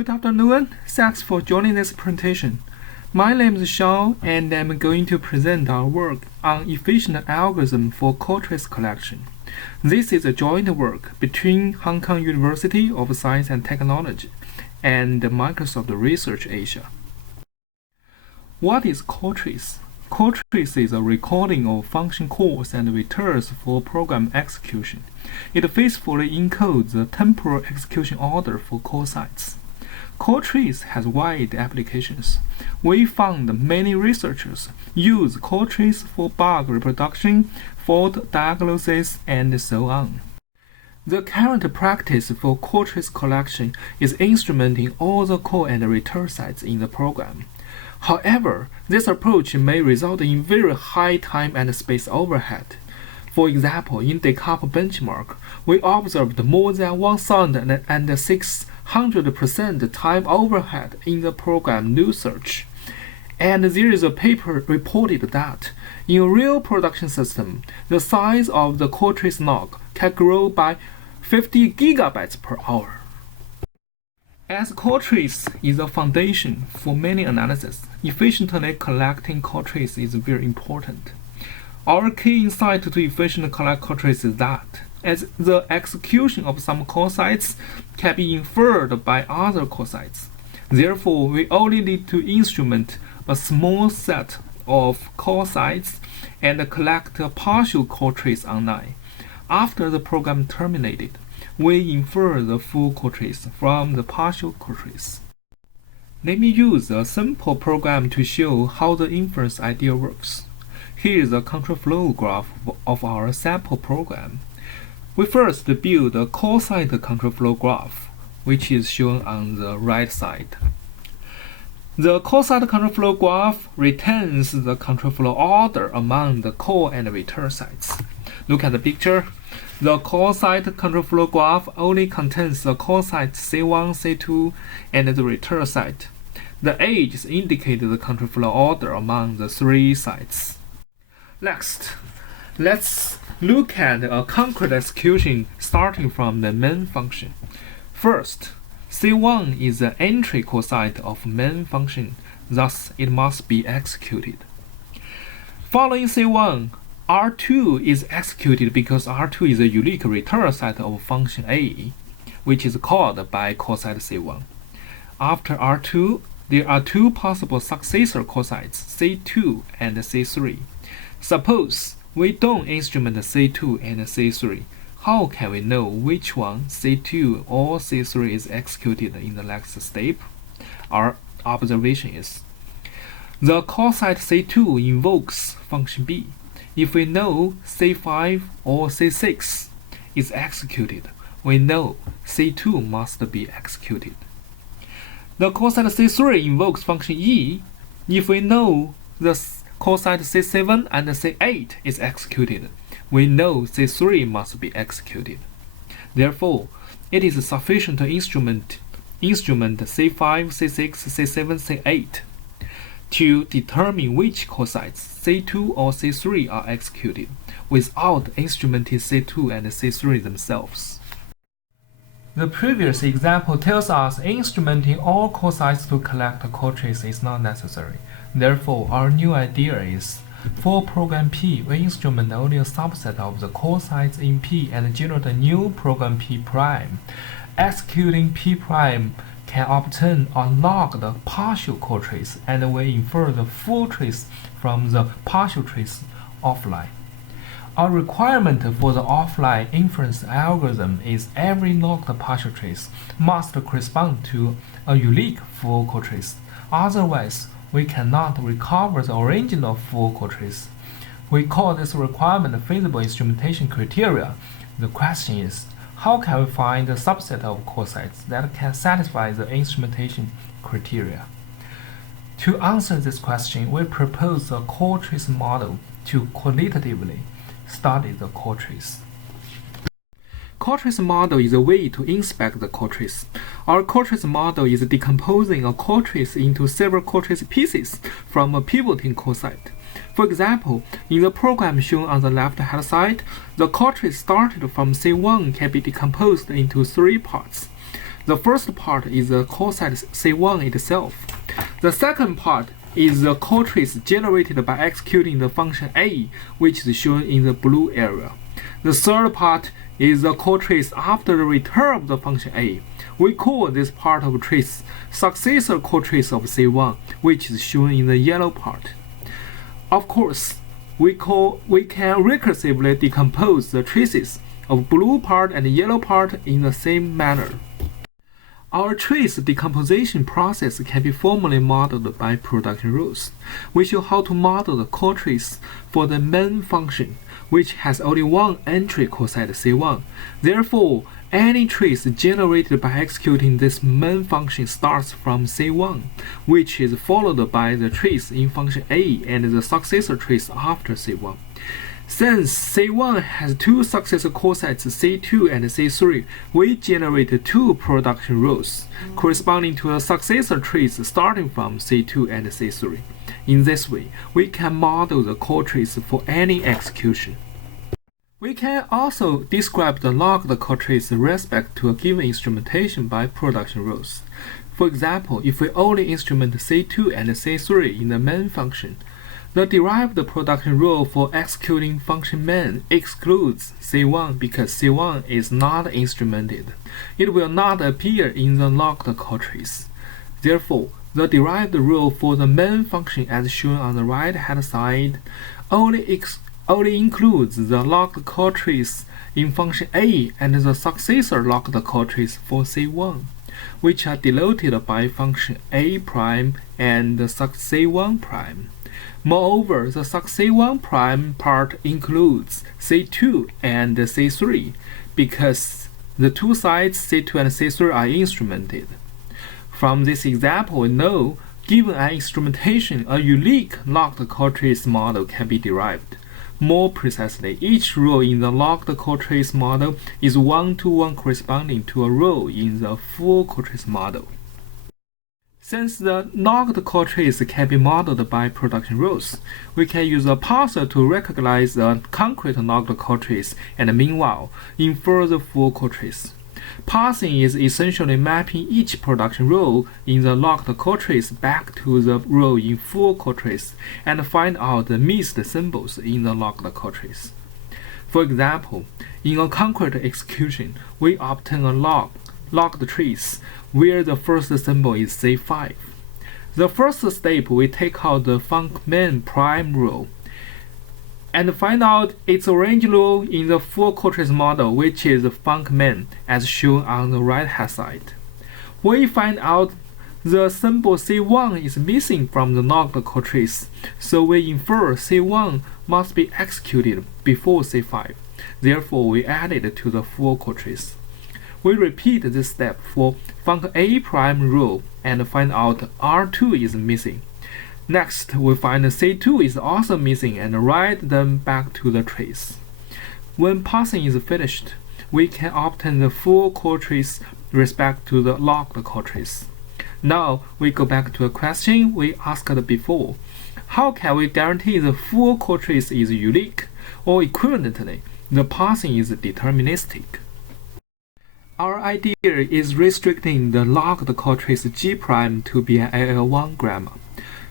Good afternoon. Thanks for joining this presentation. My name is Xiao, and I'm going to present our work on efficient algorithm for call trace collection. This is a joint work between Hong Kong University of Science and Technology and Microsoft Research Asia. What is call trace? Call trace is a recording of function calls and returns for program execution. It faithfully encodes the temporal execution order for call sites. Call trace has wide applications. We found many researchers use call trace for bug reproduction, fault diagnosis, and so on. The current practice for call trace collection is instrumenting all the call and return sites in the program. However, this approach may result in very high time and space overhead. For example, in Casper benchmark, we observed more than 1,600% time overhead in the program new search. And there is a paper reported that in a real production system, the size of the call trace log can grow by 50 gigabytes per hour. As call trace is a foundation for many analyses, efficiently collecting call trace is very important. Our key insight to efficiently collect call trace is that, as the execution of some call sites can be inferred by other call sites. Therefore, we only need to instrument a small set of call sites and collect a partial call trace online. After the program terminated, we infer the full call trace from the partial call trace. Let me use a simple program to show how the inference idea works. Here is a control flow graph of our sample program. We first build a call site control flow graph, which is shown on the right side. The call site control flow graph retains the control flow order among the call and return sites. Look at the picture. The call site control flow graph only contains the call site C1, C2, and the return site. The edges indicate the control flow order among the three sites. Next, let's look at a concrete execution starting from the main function. First, C1 is the entry call site of main function, thus it must be executed. Following C1, R2 is executed because R2 is a unique return site of function A, which is called by call site C1. After R2, there are two possible successor call sites, C2 and C3. Suppose we don't instrument C2 and C3. How can we know which one, C2 or C3, is executed in the next step? Our observation is the call site C2 invokes function B. If we know C5 or C6 is executed, we know C2 must be executed. The call site C3 invokes function E. If we know the call site C7 and C8 is executed, we know C3 must be executed. Therefore, it is sufficient to instrument C5, C6, C7, C8 to determine which call sites, C2 or C3, are executed, without instrumenting C2 and C3 themselves. The previous example tells us instrumenting all call sites to collect a call trace is not necessary. Therefore, our new idea is, for program P, we instrument only a subset of the call sites in P and generate a new program P prime. Executing P prime can obtain or log the partial call trace, and we infer the full trace from the partial trace offline. Our requirement for the offline inference algorithm is every logged partial trace must correspond to a unique full call trace. Otherwise, we cannot recover the original full call trace. We call this requirement feasible instrumentation criteria. The question is, how can we find a subset of call sites that can satisfy the instrumentation criteria? To answer this question, we propose a call trace model to qualitatively study the call trace. Call trace model is a way to inspect the call trace. Our call trace model is decomposing a call trace into several call trace pieces from a pivoting call site. For example, in the program shown on the left-hand side, the call trace started from C1 can be decomposed into three parts. The first part is the call site C1 itself. The second part is the call trace generated by executing the function A, which is shown in the blue area. The third part is the call trace after the return of the function A. We call this part of trace successor call trace of C1, which is shown in the yellow part. Of course, we can recursively decompose the traces of blue part and yellow part in the same manner. Our trace decomposition process can be formally modeled by production rules. We show how to model the call trace for the main function, which has only one entry call site C1. Therefore, any trace generated by executing this main function starts from C1, which is followed by the trace in function A and the successor trace after C1. Since C1 has two successor call sites C2 and C3, we generate two production rules corresponding to a successor trace starting from C2 and C3. In this way, we can model the call trace for any execution. We can also describe the logged call trace with respect to a given instrumentation by production rules. For example, if we only instrument C2 and C3 in the main function, the derived production rule for executing function main excludes C1 because C1 is not instrumented. It will not appear in the logged call trace. Therefore, the derived rule for the main function as shown on the right-hand side only includes the logged call trace in function A and the successor logged call trace for C1, which are denoted by function A prime and C1 prime. Moreover, the C1 prime part includes C2 and C3 because the two sites C2 and C3 are instrumented. From this example, we know, given an instrumentation, a unique logged call trace model can be derived. More precisely, each row in the logged call trace model is one-to-one corresponding to a row in the full call trace model. Since the logged call trace can be modeled by production rules, we can use a parser to recognize the concrete logged call trace and meanwhile infer the full call trace. Parsing is essentially mapping each production row in the logged call trace back to the row in full call trace and find out the missed symbols in the logged call trace. For example, in a concrete execution, we obtain a logged trace where the first symbol is C5. The first step, we take out the func main prime row and find out its range row in the full call trace model, which is func main as shown on the right hand side. We find out the symbol C1 is missing from the logged call trace, so we infer C1 must be executed before C5. Therefore, we add it to the full call trace. We repeat this step for func A prime row and find out R2 is missing. Next, we find C2 is also missing and write them back to the trace. When parsing is finished, we can obtain the full call trace with respect to the logged call trace. Now, we go back to a question we asked before. How can we guarantee the full call trace is unique, or equivalently, the parsing is deterministic? Our idea is restricting the logged call trace G' to be an LL1 grammar.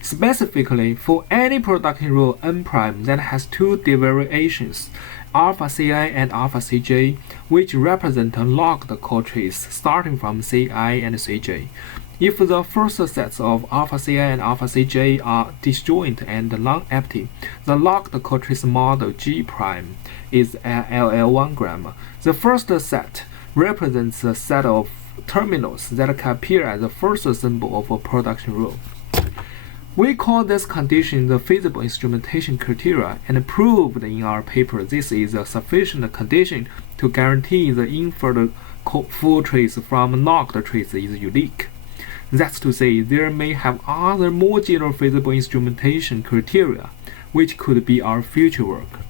Specifically, for any production rule N' that has two devariations, alpha Ci and alpha Cj, which represent a logged call trace starting from Ci and Cj. If the first sets of alpha Ci and alpha Cj are disjoint and non-empty, the logged call trace model G' is an LL1 grammar. The first set represents a set of terminals that can appear as the first symbol of a production rule. We call this condition the feasible instrumentation criteria and proved in our paper this is a sufficient condition to guarantee the inferred full trace from logged trace is unique. That's to say, there may have other more general feasible instrumentation criteria, which could be our future work.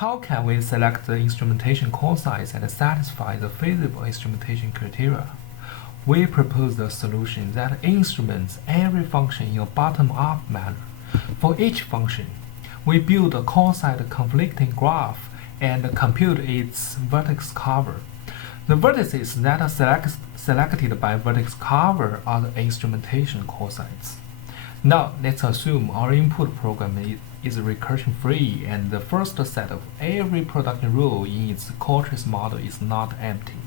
How can we select the instrumentation call size and satisfy the feasible instrumentation criteria? We propose a solution that instruments every function in a bottom-up manner. For each function, we build a call site conflicting graph and compute its vertex cover. The vertices that selected by vertex cover are the instrumentation call sites. Now, let's assume our input program is recursion-free and the first set of every production rule in its call trace model is not empty.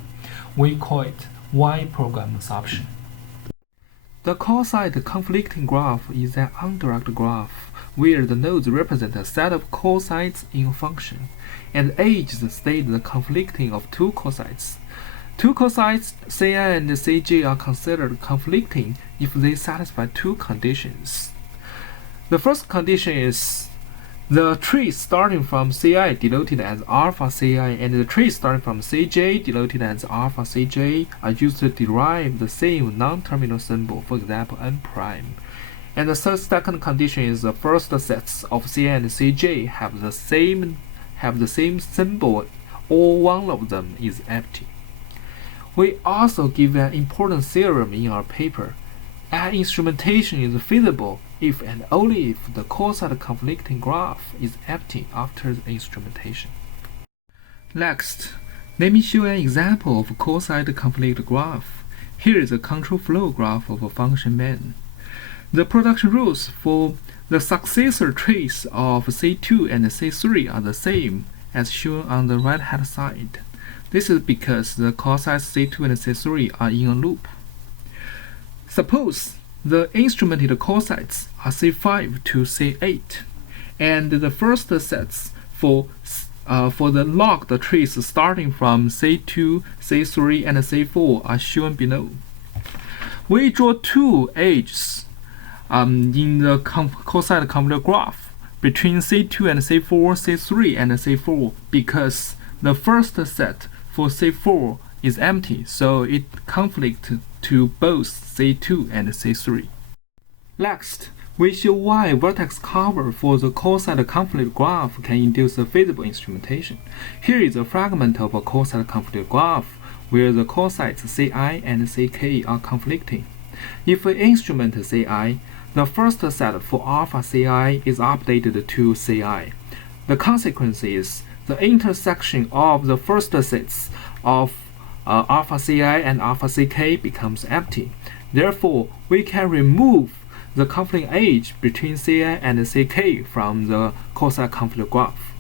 We call it Y program assumption. The call site conflicting graph is an undirected graph where the nodes represent a set of call sites in a function, and edges state the conflicting of two call sites. Two call sites, Ci and Cj, are considered conflicting if they satisfy two conditions. The first condition is the tree starting from Ci denoted as alpha Ci and the tree starting from Cj denoted as alpha Cj are used to derive the same non-terminal symbol, for example n prime. And the second condition is the first sets of Ci and Cj have the same symbol, or one of them is empty. We also give an important theorem in our paper. An instrumentation is feasible if and only if the call site conflicting graph is empty after the instrumentation. Next, let me show an example of call site conflict graph. Here is a control flow graph of a function main. The production rules for the successor trace of C2 and C3 are the same as shown on the right-hand side. This is because the call sites C2 and C3 are in a loop. Suppose the instrumented call sites are C5 to C8, and the first sets for the logged trace starting from C2, C3, and C4 are shown below. We draw two edges in the call site conflict graph between C2 and C4, C3, and C4 because the first set for C4 is empty, so it conflicts to both C2 and C3. Next, we show why vertex cover for the call site conflict graph can induce a feasible instrumentation. Here is a fragment of a call site conflict graph where the call sites Ci and Ck are conflicting. If we instrument Ci, the first set for alpha Ci is updated to Ci. The consequence is the intersection of the first sets of alpha Ci and alpha Ck becomes empty. Therefore, we can remove the conflict edge between Ci and Ck from the call site conflict graph.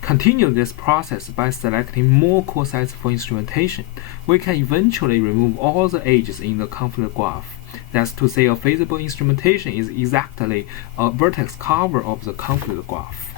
Continue this process by selecting more call sites for instrumentation. We can eventually remove all the edges in the conflict graph. That's to say, a feasible instrumentation is exactly a vertex cover of the conflict graph.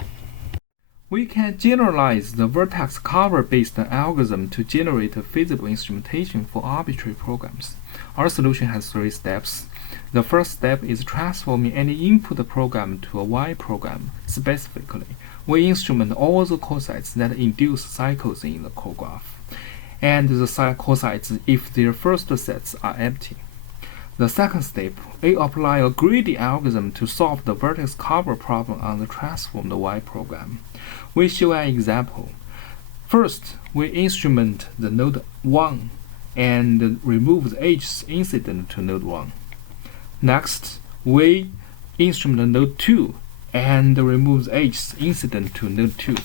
We can generalize the vertex cover-based algorithm to generate a feasible instrumentation for arbitrary programs. Our solution has three steps. The first step is transforming any input program to a Y program. Specifically, we instrument all the call sites that induce cycles in the call graph, and the call sites if their first sets are empty. The second step, we apply a greedy algorithm to solve the vertex cover problem on the transformed Y program. We show an example. First, we instrument the node 1 and remove the edges incident to node 1. Next, we instrument node 2 and remove the edges incident to node 2.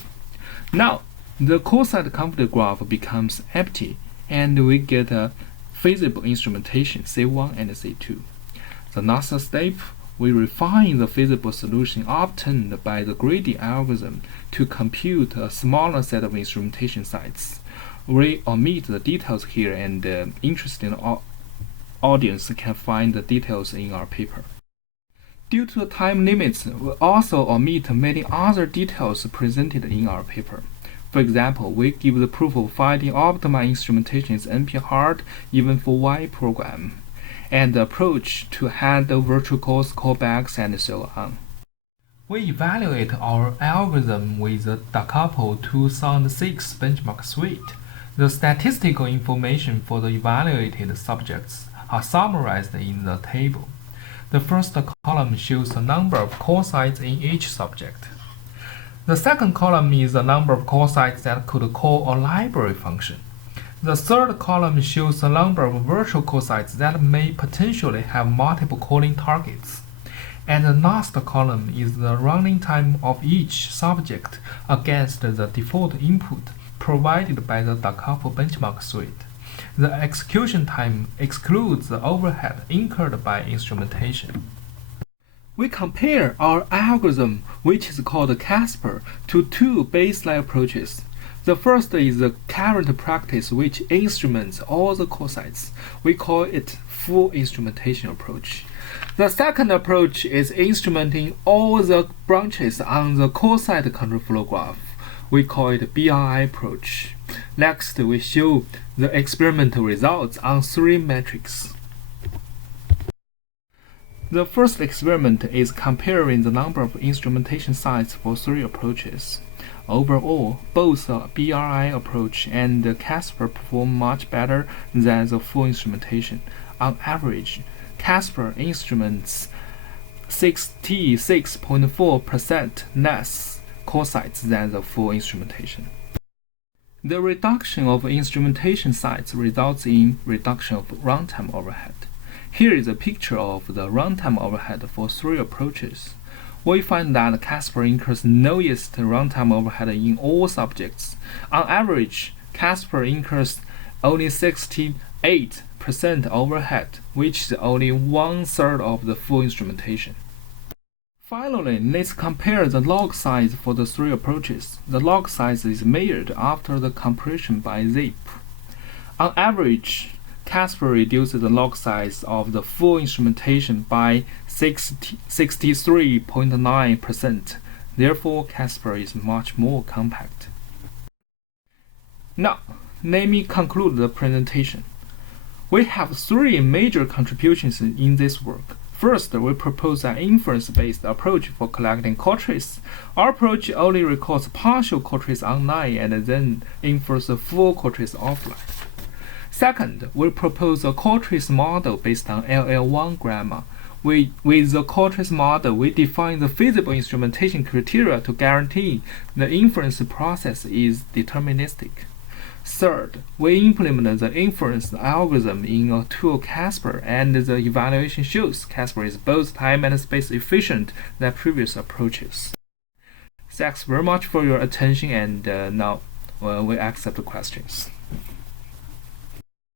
Now, the call site conflict graph becomes empty and we get a feasible instrumentation C1 and C2. The next step, we refine the feasible solution obtained by the greedy algorithm to compute a smaller set of instrumentation sites. We omit the details here, and the interested audience can find the details in our paper. Due to the time limits, we also omit many other details presented in our paper. For example, we give the proof of finding optimal instrumentation is NP hard even for Y program, and the approach to handle virtual calls, callbacks, and so on. We evaluate our algorithm with the DaCouple 2006 benchmark suite. The statistical information for the evaluated subjects are summarized in the table. The first column shows the number of call sites in each subject. The second column is the number of call sites that could call a library function. The third column shows the number of virtual call sites that may potentially have multiple calling targets. And the last column is the running time of each subject against the default input provided by the DaCouple benchmark suite. The execution time excludes the overhead incurred by instrumentation. We compare our algorithm, which is called Casper, to two baseline approaches. The first is the current practice, which instruments all the core sites. We call it full instrumentation approach. The second approach is instrumenting all the branches on the core site control flow graph. We call it BRI approach. Next, we show the experimental results on three metrics. The first experiment is comparing the number of instrumentation sites for three approaches. Overall, both the BRI approach and the Casper perform much better than the full instrumentation. On average, Casper instruments 66.4% less core sites than the full instrumentation. The reduction of instrumentation sites results in reduction of runtime overhead. Here is a picture of the runtime overhead for three approaches. We find that Casper incurs lowest runtime overhead in all subjects. On average, Casper incurs only 68% overhead, which is only 1/3 of the full instrumentation. Finally, let's compare the log size for the three approaches. The log size is measured after the compression by zip. On average, Casper reduces the log size of the full instrumentation by 63.9%. Therefore, Casper is much more compact. Now, let me conclude the presentation. We have three major contributions in this work. First, we propose an inference-based approach for collecting core trace. Our approach only records partial core trace online and then infers a full core trace offline. Second, we propose a core trace model based on LL1 grammar. With the core trace model, we define the feasible instrumentation criteria to guarantee the inference process is deterministic. Third, we implement the inference algorithm in a tool Casper, and the evaluation shows Casper is both time and space efficient than previous approaches. Thanks very much for your attention, and now we accept the questions.